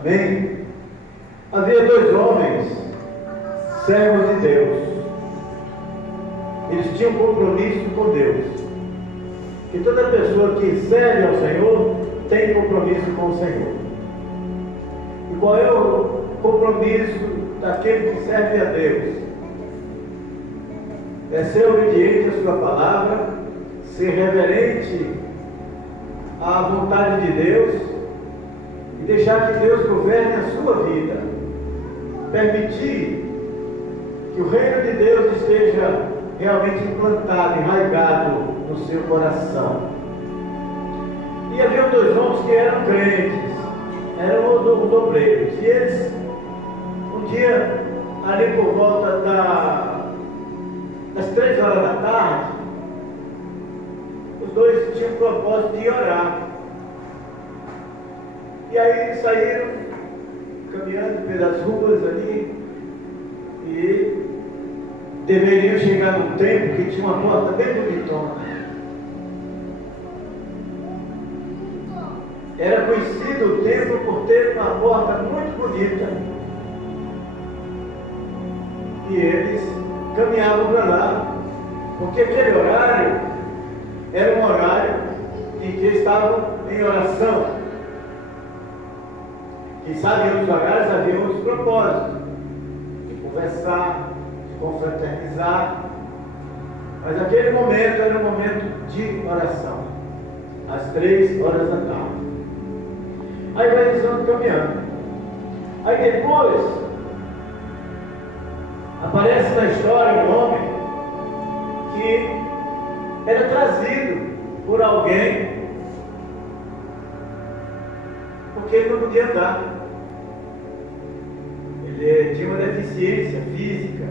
Amém? Havia dois homens, servos de Deus. Eles tinham compromisso com Deus. E toda pessoa que serve ao Senhor tem compromisso com o Senhor. E qual é o compromisso daquele que serve a Deus? É ser obediente à sua palavra, ser reverente à vontade de Deus e deixar que Deus governe a sua vida. Permitir que o reino de Deus esteja realmente implantado, enraizado no seu coração. E havia dois homens que eram crentes, eram os obreiros, e eles, um dia, ali por volta das 3 horas da tarde, os dois tinham o propósito de orar. E aí eles saíram caminhando pelas ruas ali e deveriam chegar num templo que tinha uma porta bem bonitona. Era conhecido o templo por ter uma porta muito bonita. E eles caminhavam para lá, porque aquele horário era um horário em que estavam em oração. Quem sabe em outros horários havia outros propósitos, de conversar, de confraternizar. Mas aquele momento era um momento de oração, às 3 horas da tarde. Aí eles vão caminhando. Aí depois aparece na história um homem que era trazido por alguém porque ele não podia andar. Ele tinha uma deficiência física.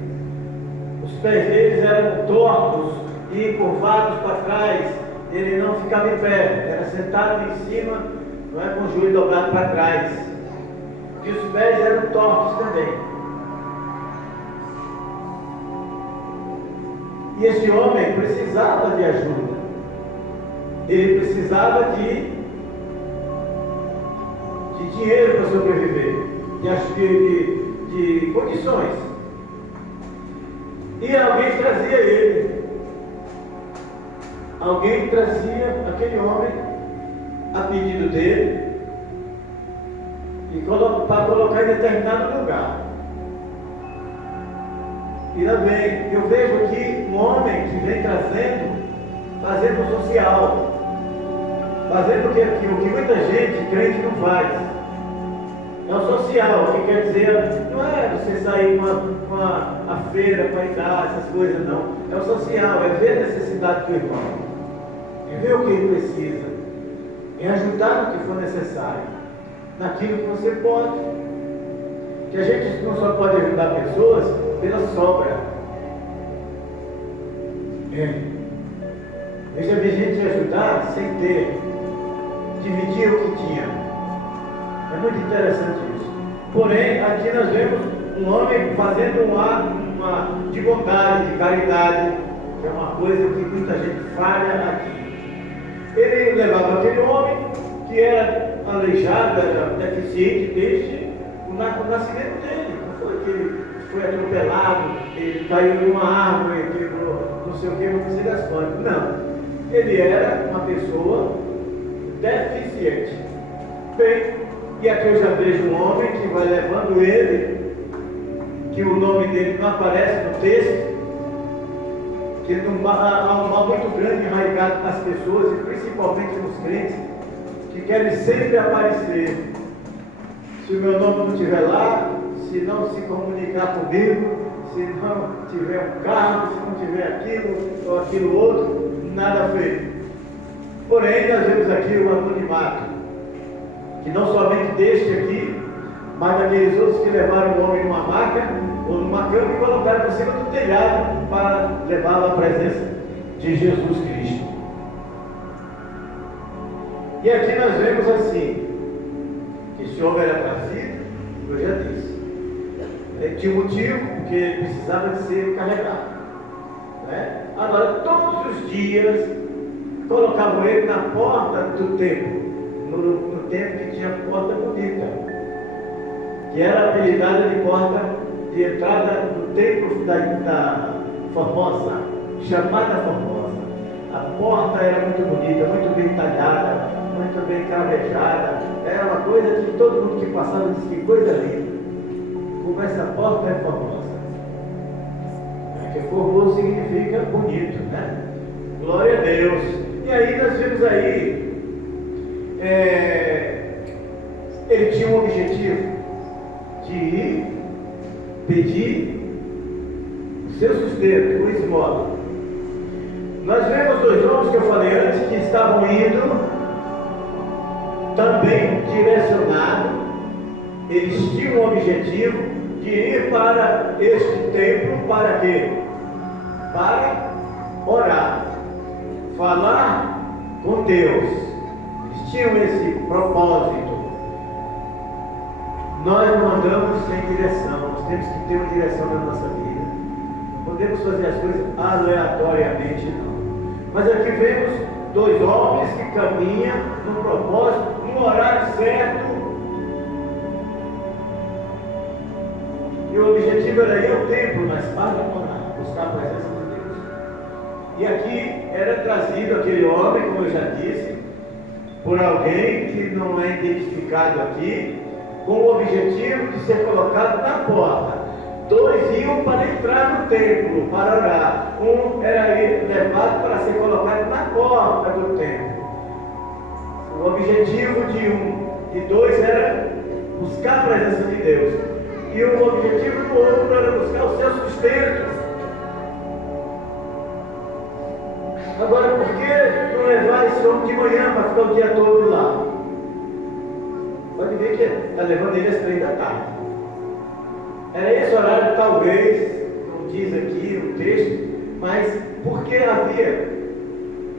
Os pés deles eram tortos e curvados para trás. Ele não ficava em pé, era sentado em cima, não é, com o joelho dobrado para trás. E os pés eram tortos também. E esse homem precisava de ajuda. Ele precisava de dinheiro para sobreviver, de condições. E alguém trazia ele. Alguém trazia aquele homem a pedido dele e para colocar em determinado lugar. E lá vem, eu vejo aqui um homem que vem fazendo o social, fazendo o que muita gente crente não faz. É o social, que quer dizer, não é você sair com a feira para ir dar essas coisas, não. É o social, é ver a necessidade do irmão, é ver o que ele precisa, é ajudar no que for necessário, naquilo que você pode. Que a gente não só pode ajudar pessoas pela sobra. Eu já vi gente ajudar sem ter, dividir o que tinha. É muito interessante isso. Porém, aqui nós vemos um homem fazendo um ato de bondade, de caridade, que é uma coisa que muita gente falha aqui. Ele levava aquele homem que era aleijado, era deficiente desde o nascimento dele. Não foi que ele foi atropelado, ele caiu numa árvore, quebrou, não sei o que, não sei das contas. Não. Ele era uma pessoa deficiente. Bem, e aqui eu já vejo um homem que vai levando ele, que o nome dele não aparece no texto, que há um mal muito grande enraizado nas pessoas, e principalmente nos crentes, que querem sempre aparecer. Se o meu nome não estiver lá, se não se comunicar comigo, se não tiver um carro, se não tiver aquilo ou aquilo outro, nada feito. Porém, nós vemos aqui o anonimato, que não somente deste aqui, mas daqueles outros que levaram o homem numa maca ou numa cama e colocaram por cima do telhado para levá-lo à presença de Jesus Cristo. E aqui nós vemos assim, que esse homem era trazido, eu já disse. Ele tinha um motivo, porque ele precisava de ser carregado. Né? Agora, todos os dias, colocavam ele na porta do templo, no templo que tinha porta bonita. que era apelidada de porta de entrada do templo da Formosa, chamada Formosa. A porta era muito bonita, muito bem talhada, muito bem cravejada. Era uma coisa que todo mundo que passava disse que coisa linda. Como essa porta é formosa. Porque formoso significa bonito, né? Glória a Deus. E aí nós vemos aí, ele tinha um objetivo de ir pedir o seu sustento, o esmola. Nós vemos dois homens que eu falei antes que estavam indo também direcionados. Eles tinham o objetivo de ir para este templo para quê? Para orar, falar com Deus. Eles tinham esse propósito. Nós não andamos sem direção, nós temos que ter uma direção na nossa vida. Não podemos fazer as coisas aleatoriamente, não. Mas aqui vemos dois homens que caminham no propósito, no horário certo. E o objetivo era ir ao templo, mas para orar, buscar a presença de Deus. E aqui era trazido aquele homem, como eu já disse, por alguém que não é identificado aqui, com o objetivo de ser colocado na porta. Dois iam para entrar no templo, para orar. Um era levado para ser colocado na porta do templo. O objetivo de dois era buscar a presença de Deus. E o objetivo do outro era buscar o seu sustento. Agora, por que não levar esse homem de manhã para ficar o dia todo lá? Pode ver que está levando ele às 3 da tarde. Era esse horário, talvez, não diz aqui o texto, mas porque havia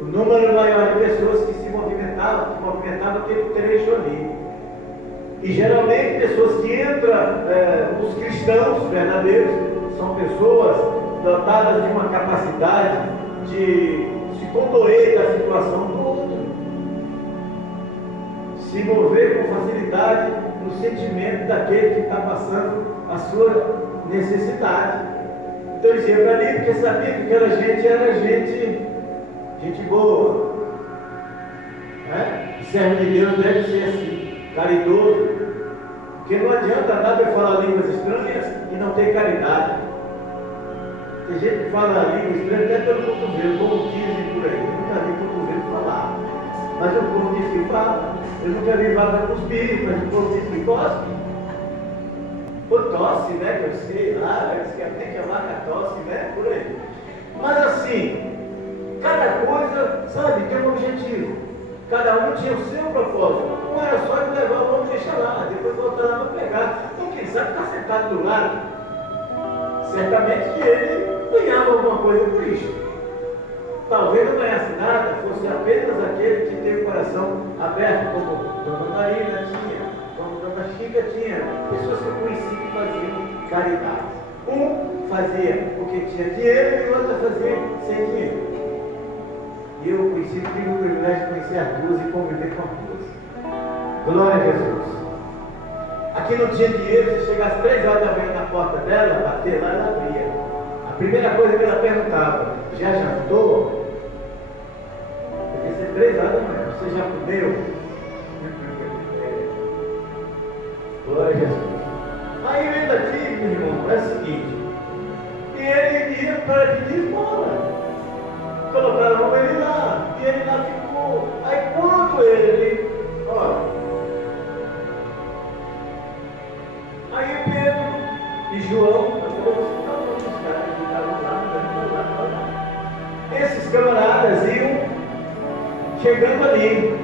o número maior de pessoas que se movimentavam, aquele trecho ali. E geralmente pessoas que entram, os cristãos verdadeiros, são pessoas dotadas de uma capacidade de se condoer da situação do outro, se mover com facilidade no sentimento daquele que está passando a sua necessidade. Então eles iam para ali porque sabia que aquela gente era gente boa, né? Servo de Deus deve ser assim, caridoso, porque não adianta nada eu falar línguas estranhas e não ter caridade. Tem gente que fala língua estranha até pelo cotovelo, como dizem por aí. Eu nunca vi cotovelo falar, mas o povo diz que fala. Eu nunca vi vaca cuspir, mas o povo diz que cospe. Ou tosse, né? Que eu sei lá, eles querem até que a vaca tosse, né? Por aí. Mas assim, cada coisa, sabe, tem um objetivo. Cada um tinha o seu propósito. Não era só de levar o homem e deixar lá, depois voltar lá para pegar. Então, quem sabe está sentado do lado. Certamente que ele ganhava alguma coisa por isso. Talvez não ganhasse nada, fosse apenas aquele que teve o coração aberto, como Dona Marina tinha, como Dona Chica tinha. Pessoas que eu conheci que faziam caridade. Um fazia porque tinha dinheiro e o outro fazia sem dinheiro. E eu conheci, tive o privilégio de conhecer as duas e conviver com as duas. Glória a Jesus. Aqui não tinha dinheiro, se chegasse 3 horas da manhã na porta dela, bater lá, ela abria. A primeira coisa que ela perguntava, já jantou? Porque se 3 horas da manhã, você já comeu? Glória a Jesus. Aí vem daqui, meu irmão, é o seguinte, e ele ia para pedir esmola. Colocaram ele lá, e ele lá ficou. Aí quando ele, olha, aí Pedro e João, esses camaradas iam chegando ali,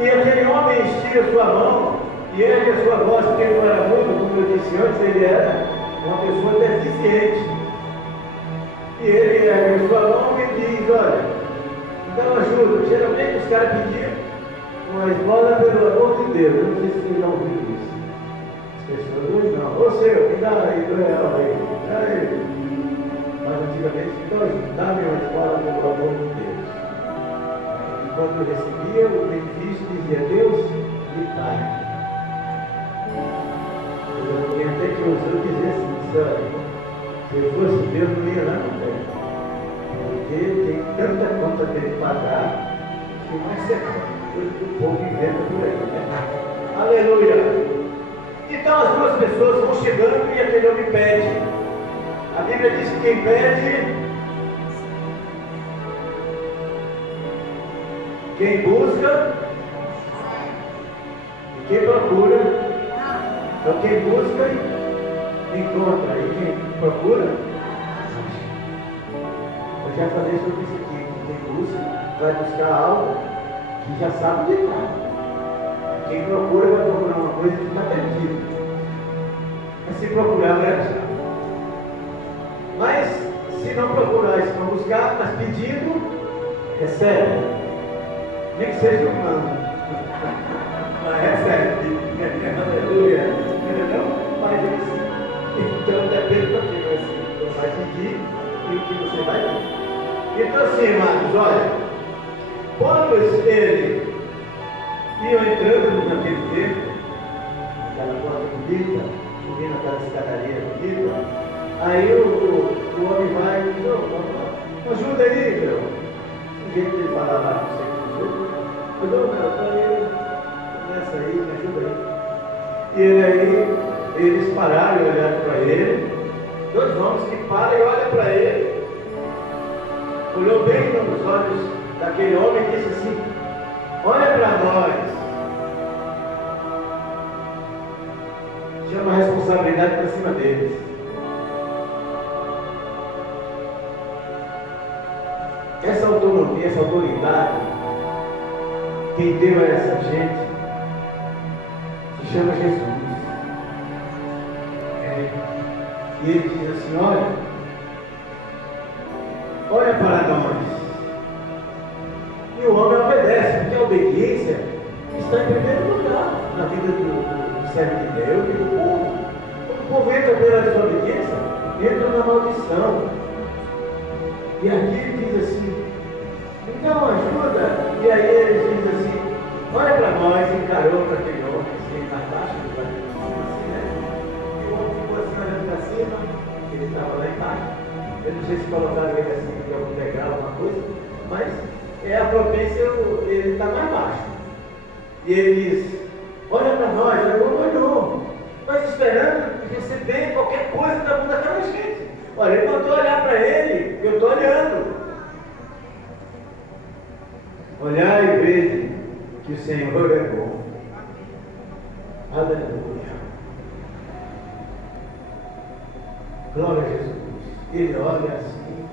e aquele homem estica sua mão e ergue a sua voz, porque ele não era mudo, como eu disse antes, ele era uma pessoa deficiente. E ele ergue a sua mão e diz, olha, dá ajuda. Geralmente os caras pediam uma esmola pelo amor de Deus. Eu não sei se vocês já ouviram isso. As pessoas hoje não. Ô Senhor, me dá aí R$2 aí. Dá aí. Mas antigamente dá-me uma esmola pelo amor de Deus. E quando eu recebia o benefício, dizia, Deus me pague. ousou dizer assim, se eu fosse Deus, não ia lá no tempo. Porque tem tanta conta dele de pagar, que mais coisa que o povo inventa por aí, né? Aleluia! Então as duas pessoas vão chegando e aquele homem pede. A Bíblia diz que quem pede, quem busca, e quem procura. Então quem busca, encontra. E quem procura, acha. Eu já falei sobre isso aqui. Quem busca, vai buscar algo que já sabe onde está. Quem procura, vai procurar uma coisa que está perdida. Mas se procurar, vai achar. Mas se não procurar e se não buscar, mas pedindo, recebe. Nem que seja humano. Mas recebe. Aleluia. Não faz isso. Então depende do que você vai pedir e o que você vai ter. Então assim, irmãos, olha. Quando eles iam entrando naquele tempo, aquela porta bonita, subindo aquela escadaria bonita, aí o homem vai e diz, me ajuda aí, meu. O jeito de ele falar lá, não sei o que diz, mas começa aí, me ajuda aí. E aí eles pararam e olharam para ele, dois homens que param e olham para ele, olhou bem nos olhos daquele homem e disse assim, olha para nós. Chama a responsabilidade para cima deles. Essa autonomia, essa autoridade, quem deu a essa gente, se chama Jesus. E ele diz assim, olha para nós. E o homem obedece, porque a obediência está em primeiro lugar na vida do servo de Deus e do povo. Quando o povo entra pela desobediência, entra na maldição. E aqui ele diz assim, então ajuda. E aí ele diz assim, olha para nós, encarou para aquele homem, assim, na taxa, assim, né? E o homem ficou assim, olhando para cima, ele estava lá embaixo. Eu não sei se colocaram ele assim, em algum degrau, alguma coisa, mas é a propensão, ele está mais baixo. E ele diz, olha para nós, olhou, mas esperando receber qualquer coisa da mão daquela gente. Olha, ele mandou olhar para ele, eu estou olhando. Olhar e ver que o Senhor é bom. Aleluia. Glória a Jesus. Ele olha assim,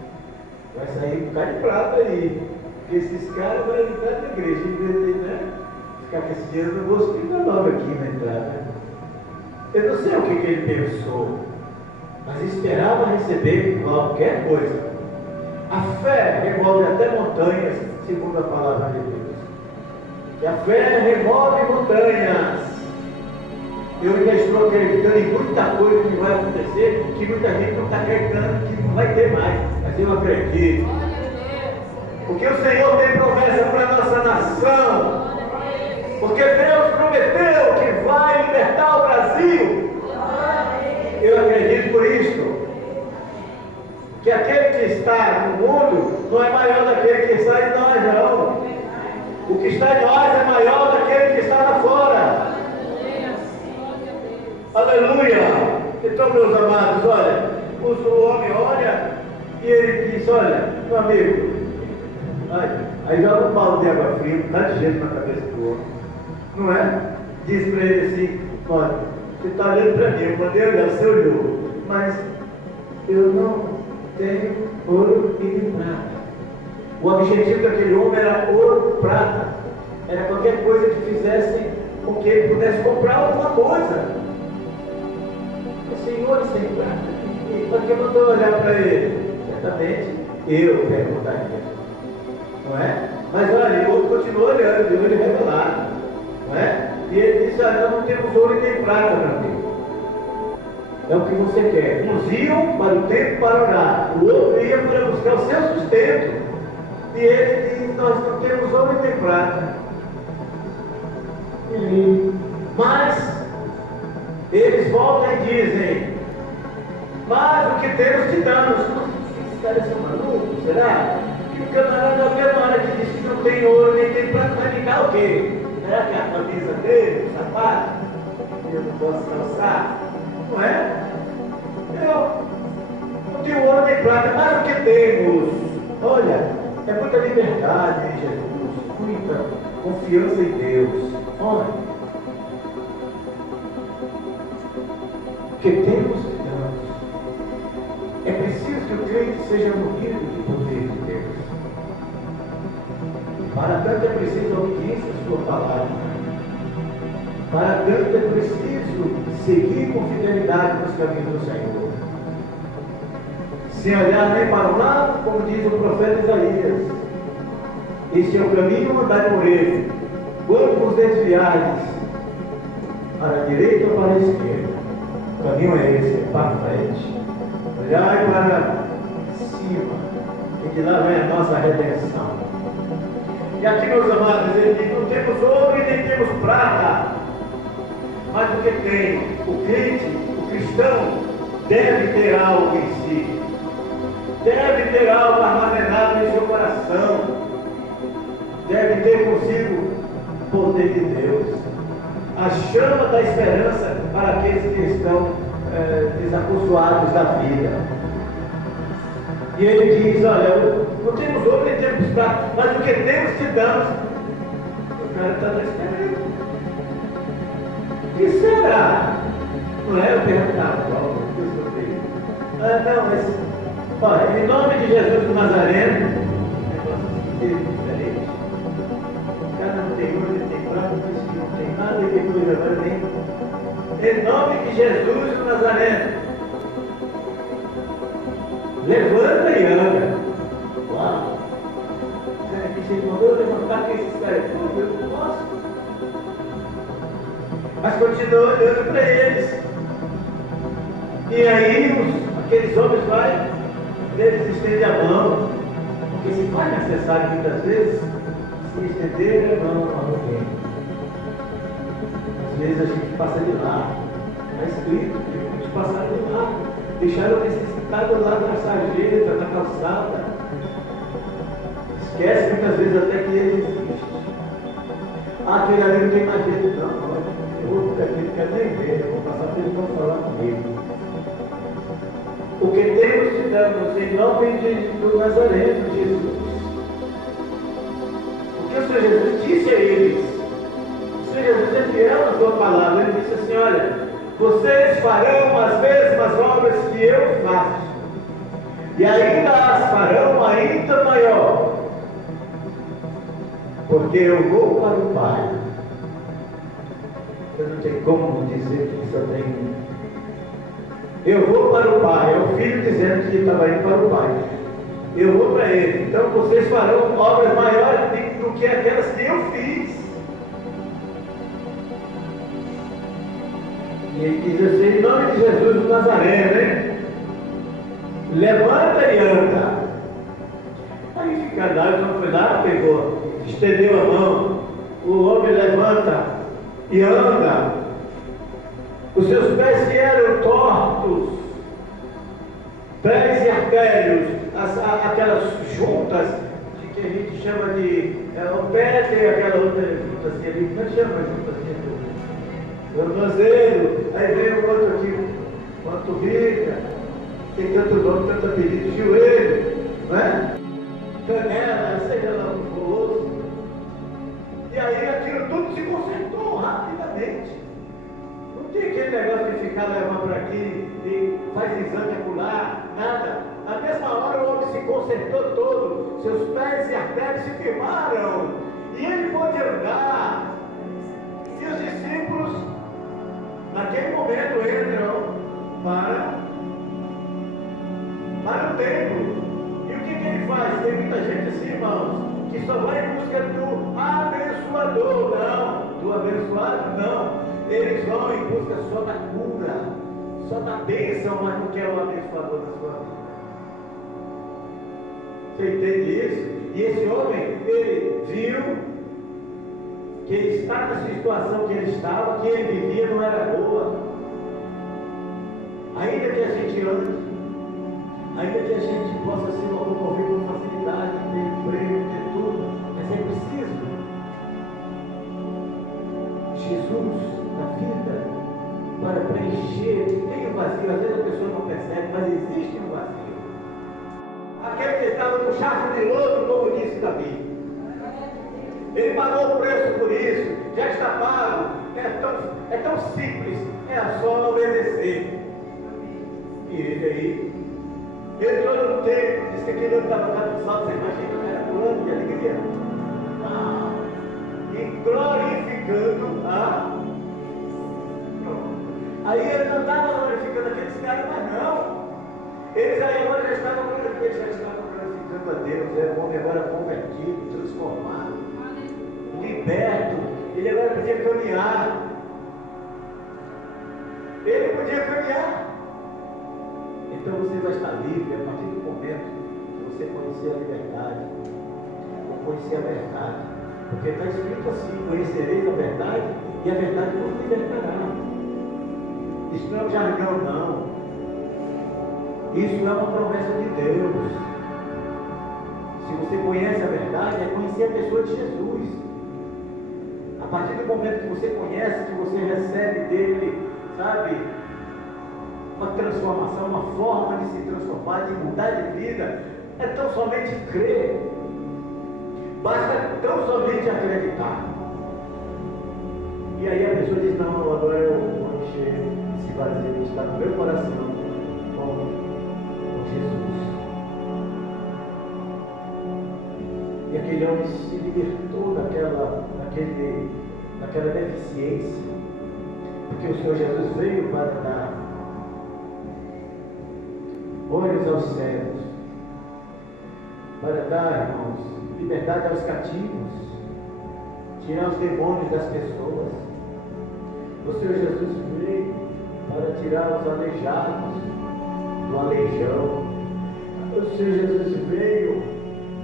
vai sair um bocado de prata aí. Porque esses caras vão entrar na igreja, né? Ficar com esse dinheiro no bolso, fica logo aqui na entrada. Eu não sei o que ele pensou, mas esperava receber qualquer coisa. A fé remove até montanhas, segundo a palavra de Deus. E a fé remove montanhas. Eu ainda estou acreditando em muita coisa que vai acontecer, que muita gente não está acreditando que não vai ter mais. Mas eu acredito. Porque o Senhor tem promessa para a nossa nação. Porque Deus prometeu que vai libertar o Brasil. Eu acredito por isso. Que aquele que está no mundo não é maior daquele que está em nós, não. O que está em nós é maior daquele que está lá fora. Aleluia! Então, meus amados, olha, o homem olha e ele diz, olha, meu amigo, aí joga um balde de água fria, dá de jeito na cabeça do homem, não é? Diz para ele assim, olha, você está olhando para mim, eu mandei olhar, você olhou, mas eu não tenho ouro e prata. O objetivo daquele homem era ouro e prata, era qualquer coisa que fizesse com que ele pudesse comprar alguma coisa. Senhor sem prata, e porque mandou olhar para ele, certamente eu perguntaria, não é? Mas olha, o outro continuou olhando, de olho revelado, não é? E ele disse, olha, nós não temos ouro e nem prata, meu amigo. É o que você quer. Uns iam para o templo para orar, o outro ia para buscar o seu sustento. E ele diz, nós não temos ouro e nem prata. Mas Eles voltam e dizem: mas o que temos te damos. Esses caras são malucos, será? Que o camarada, a mesma hora que diz que não tem ouro nem tem prata, vai ligar o quê? Será que é a camisa dele, o sapato, que eu não posso calçar? Não é? Eu não tenho ouro nem prata, mas o que temos? Olha, é muita liberdade em Jesus, muita confiança em Deus. Olha, o que temos que damos. É preciso que o crente seja munido de poder de Deus. Para tanto é preciso a obediência à sua palavra. Para tanto é preciso seguir com fidelidade nos caminhos do Senhor. Sem olhar nem para um lado, como diz o profeta Isaías. Este é o caminho, andai por ele. Quando vos desviares para a direita ou para a esquerda, o caminho é esse, é para frente. Olhai para cima, e de lá vem a nossa redenção. E aqui, meus amados, ele diz: não temos ouro e nem temos prata, mas o que tem, o crente, o cristão, deve ter algo em si, deve ter algo armazenado em seu coração, deve ter consigo o poder de Deus, a chama da esperança para aqueles que estão desacuçoados da vida. E ele diz: olha, não temos ouro nem temos prata, mas o que temos te damos. O cara está na esperança. O que será? Não é? Eu perguntava: não, mas olha, em nome de Jesus do Nazareno, diferente. O cara não tem ouro, ele tem prata, não tem nada, e depois agora nem. Em nome de Jesus do Nazareno, levanta e anda. Uau! Que você mandou levantar com esses caras tudo, eu não posso. Mas continua olhando para eles. E aí aqueles homens vai, eles estendem a mão, porque se faz necessário muitas vezes se estender a mão a alguém. Às vezes a gente passa de lá, está escrito, a gente passa de lá, deixaram o necessitado lá na sarjeta, na calçada. Esquece muitas vezes até que ele existe. Aquele ali não tem mais jeito, não. Eu vou por aqui, não quero nem ver, eu vou passar porque eles vão falar comigo. O que temos te damos em nome do Nazareno, Jesus. Porque o Senhor Jesus disse a eles, o Senhor Jesus é fiel na sua palavra, ele disse assim: olha, vocês farão as mesmas obras que eu faço, e ainda as farão ainda maior, porque eu vou para o Pai. Eu não tenho como dizer que só tem um. Eu vou para o Pai, é o Filho dizendo que estava indo para o Pai. Eu vou para Ele. Então vocês farão obras maiores do que aquelas que eu fiz. E ele diz assim: em nome de Jesus do Nazareno, hein? Levanta e anda. Aí fica lá, então foi lá, pegou, estendeu a mão. O homem levanta e anda. Os seus pés que eram tortos, pés e artérios, aquelas juntas que a gente chama de o pé tem aquela outra junta assim ali, como é que chama a junta assim? Tornozelo, aí vem o outro aqui, panturrilha, tem tanto nome, tanto apelido, joelho, não é? Canela, seja lá o que for. E aí aquilo tudo se consertou rapidamente. Não tem aquele negócio de ficar levando para aqui e faz exame acular, nada. Na mesma hora o homem se consertou todo, seus pés e artérias se firmaram, e ele pôde andar. E os discípulos, naquele momento, entram para o templo. E o que ele faz? Tem muita gente assim, irmãos, que só vai em busca do abençoador, não, do abençoado, não. Eles vão em busca só da cura, só da bênção, mas não quer o abençoador da sua vida. Você entende isso? E esse homem, ele viu que ele está na situação que ele estava, que ele vivia, não era boa. Ainda que a gente ande, ainda que a gente possa se locomover com facilidade, ter emprego, ter tudo, mas é preciso Jesus na vida para preencher. Tem um vazio, às vezes a pessoa não percebe, mas existe um vazio. Aquele que estava no charco de lodo, como disse Davi, ele pagou o preço por isso, já está pago. É tão simples, é só obedecer. E ele aí, ele todo no tempo, disse que aquele homem estava dando salto, você imagina, era pulando de alegria. E glorificando a. Aí ele não estava glorificando aqueles caras, mas não. Eles aí agora já estavam glorificando a Deus. Era um homem agora convertido, transformado, liberto. Ele agora podia caminhar. Ele podia caminhar. Então você vai estar livre a partir do momento que você conhecer a liberdade, ou conhecer a verdade. Porque está escrito assim: conhecereis a verdade e a verdade vos libertará. Isso não é um jargão, não. Isso é uma promessa de Deus. Se você conhece a verdade, é conhecer a pessoa de Jesus. A partir do momento que você conhece, que você recebe dele, sabe, uma transformação, uma forma de se transformar, de mudar de vida, é tão somente crer. Basta tão somente acreditar. E aí a pessoa diz: não, agora eu vou encher esse vazio que está no meu coração com Jesus. E aquele homem se libertou daquela deficiência, porque o Senhor Jesus veio para dar olhos aos cegos, para dar, irmãos, liberdade aos cativos, tirar os demônios das pessoas. O Senhor Jesus veio para tirar os aleijados do aleijão. O Senhor Jesus veio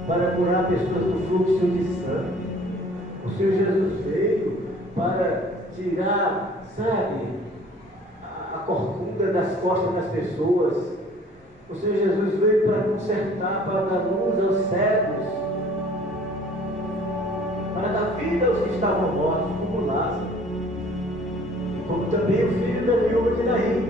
para curar pessoas do fluxo de sangue. O Senhor Jesus veio para tirar, sabe, a corcunda das costas das pessoas. O Senhor Jesus veio para consertar, para dar luz aos cegos, para dar vida aos que estavam mortos, como Lázaro, como também o filho da viúva de Naim.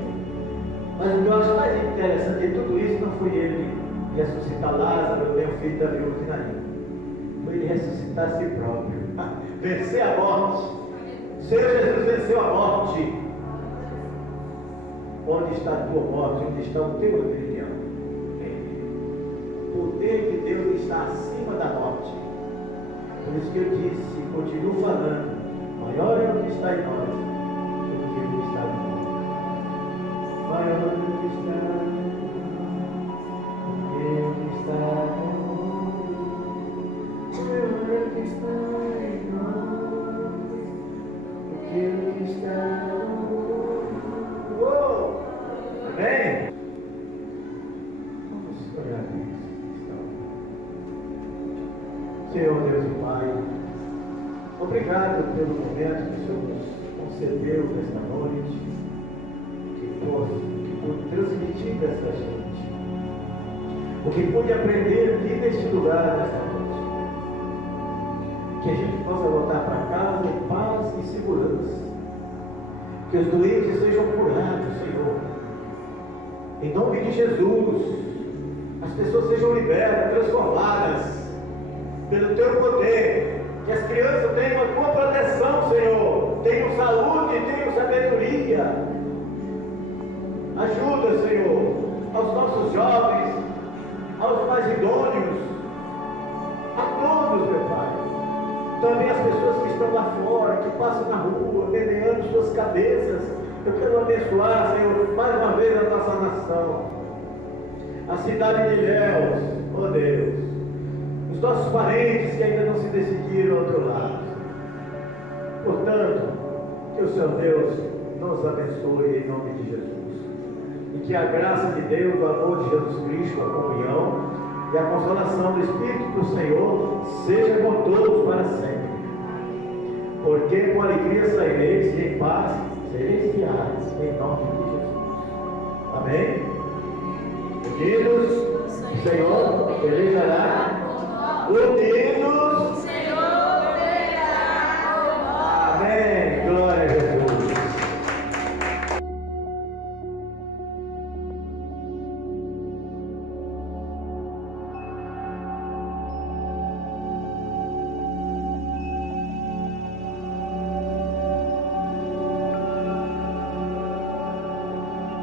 Mas o que eu acho mais interessante de tudo isso não foi ele ressuscitar Lázaro, nem o filho da viúva de Naim. Foi ele ressuscitar a si próprio, vencer a morte. O Senhor Jesus venceu a morte. Onde está a tua morte? Onde está o teu rebelião? O poder de Deus está acima da morte. Por isso que eu disse, continuo falando, maior é o que está em nós do que o que está em nós. Maior é o que está em nós do que o que está em nós. Maior é o que está em nós do que o que está em nós. Uou! Amém? Vamos olhar isso. Senhor Deus e Pai, obrigado pelo momento que o Senhor nos concedeu nesta noite, que pôde transmitir dessa gente, o que pude aprender aqui neste lugar nesta noite, que a gente possa voltar para casa em paz e segurança, que os doentes sejam curados, Senhor, em nome de Jesus, as pessoas sejam libertas, transformadas pelo teu poder, que as crianças tenham a tua proteção, Senhor, tenham saúde, tenham sabedoria. Ajuda, Senhor, aos nossos jovens, aos mais idôneos, a todos, meu Pai. Também as pessoas que estão lá fora, que passam na rua, meneando suas cabeças. Eu quero abençoar, Senhor, mais uma vez a nossa nação, a cidade de Ilhéus, oh Deus, os nossos parentes que ainda não se decidiram ao outro lado. Portanto, que o Senhor Deus nos abençoe em nome de Jesus. E que a graça de Deus, o amor de Jesus Cristo, a comunhão e a consolação do Espírito do Senhor seja com todos para sempre. Porque com alegria saireis e em paz sereis guiados em nome de Jesus. Amém? Unidos, o Senhor pelejará. Unidos,